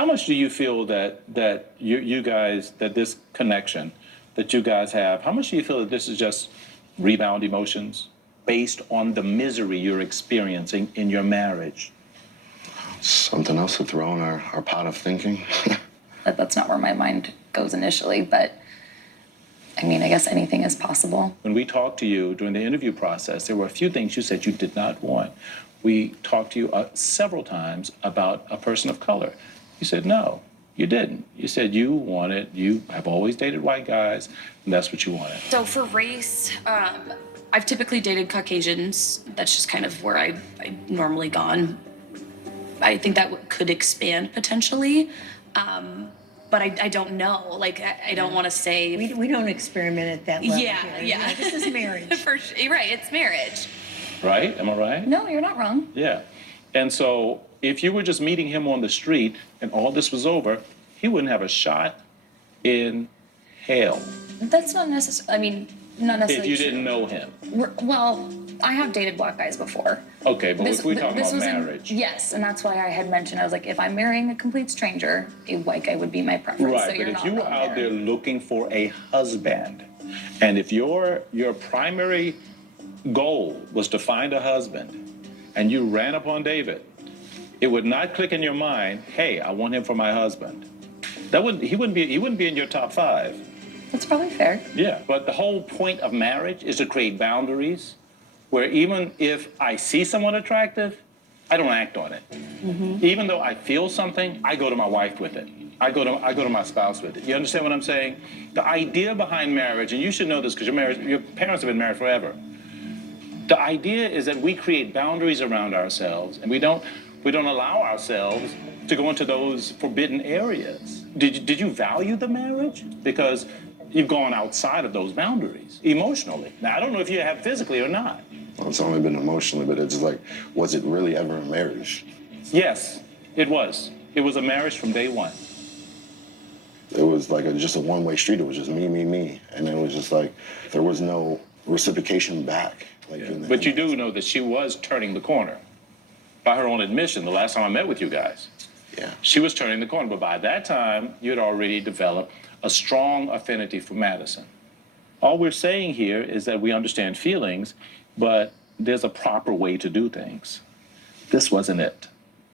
How much do you feel that you guys, that this connection that you guys have, how much do you feel that this is just rebound emotions based on the misery you're experiencing in your marriage? Something else to throw in our pot of thinking. That's not where my mind goes initially, but I mean, I guess anything is possible. When we talked to you during the interview process, there were a few things you said you did not want. We talked to you several times about a person of color. You said no, you didn't. You said you have always dated white guys, and that's what you wanted. So for race, I've typically dated Caucasians. That's just kind of where I've normally gone. I think that could expand potentially. But I don't know. Like, I don't want to say. We don't experiment at that level. Yeah. Yeah, this is marriage. For sure, right, it's marriage. Right? Am I right? No, you're not wrong. Yeah. And so if you were just meeting him on the street and all this was over, he wouldn't have a shot in hell. That's not necessary. I mean, not necessarily. If you didn't know him. Well, I have dated black guys before. Okay, but if we're talking about marriage. Yes, and that's why I had mentioned, I was like, if I'm marrying a complete stranger, a white guy would be my preference. Right, so but you're if not you were wrong out there looking for a husband, and if your primary goal was to find a husband, and you ran upon David, it would not click in your mind, hey, I want him for my husband. He wouldn't be in your top 5. That's probably fair. Yeah, but the whole point of marriage is to create boundaries where even if I see someone attractive, I don't act on it. Mm-hmm. Even though I feel something, I go to my wife with it. I go to my spouse with it. You understand what I'm saying? The idea behind marriage, and you should know this because your parents have been married forever. The idea is that we create boundaries around ourselves, and we don't allow ourselves to go into those forbidden areas. Did you value the marriage? Because you've gone outside of those boundaries emotionally. Now, I don't know if you have physically or not. Well, it's only been emotionally, but it's like, was it really ever a marriage? Yes, it was. It was a marriage from day one. It was like just a one-way street. It was just me. And it was just like, there was no reciprocation back. Like, Yeah. But you do know that she was turning the corner. By her own admission, the last time I met with you guys. Yeah. She was turning the corner, but by that time, you had already developed a strong affinity for Madison. All we're saying here is that we understand feelings, but there's a proper way to do things. This wasn't it.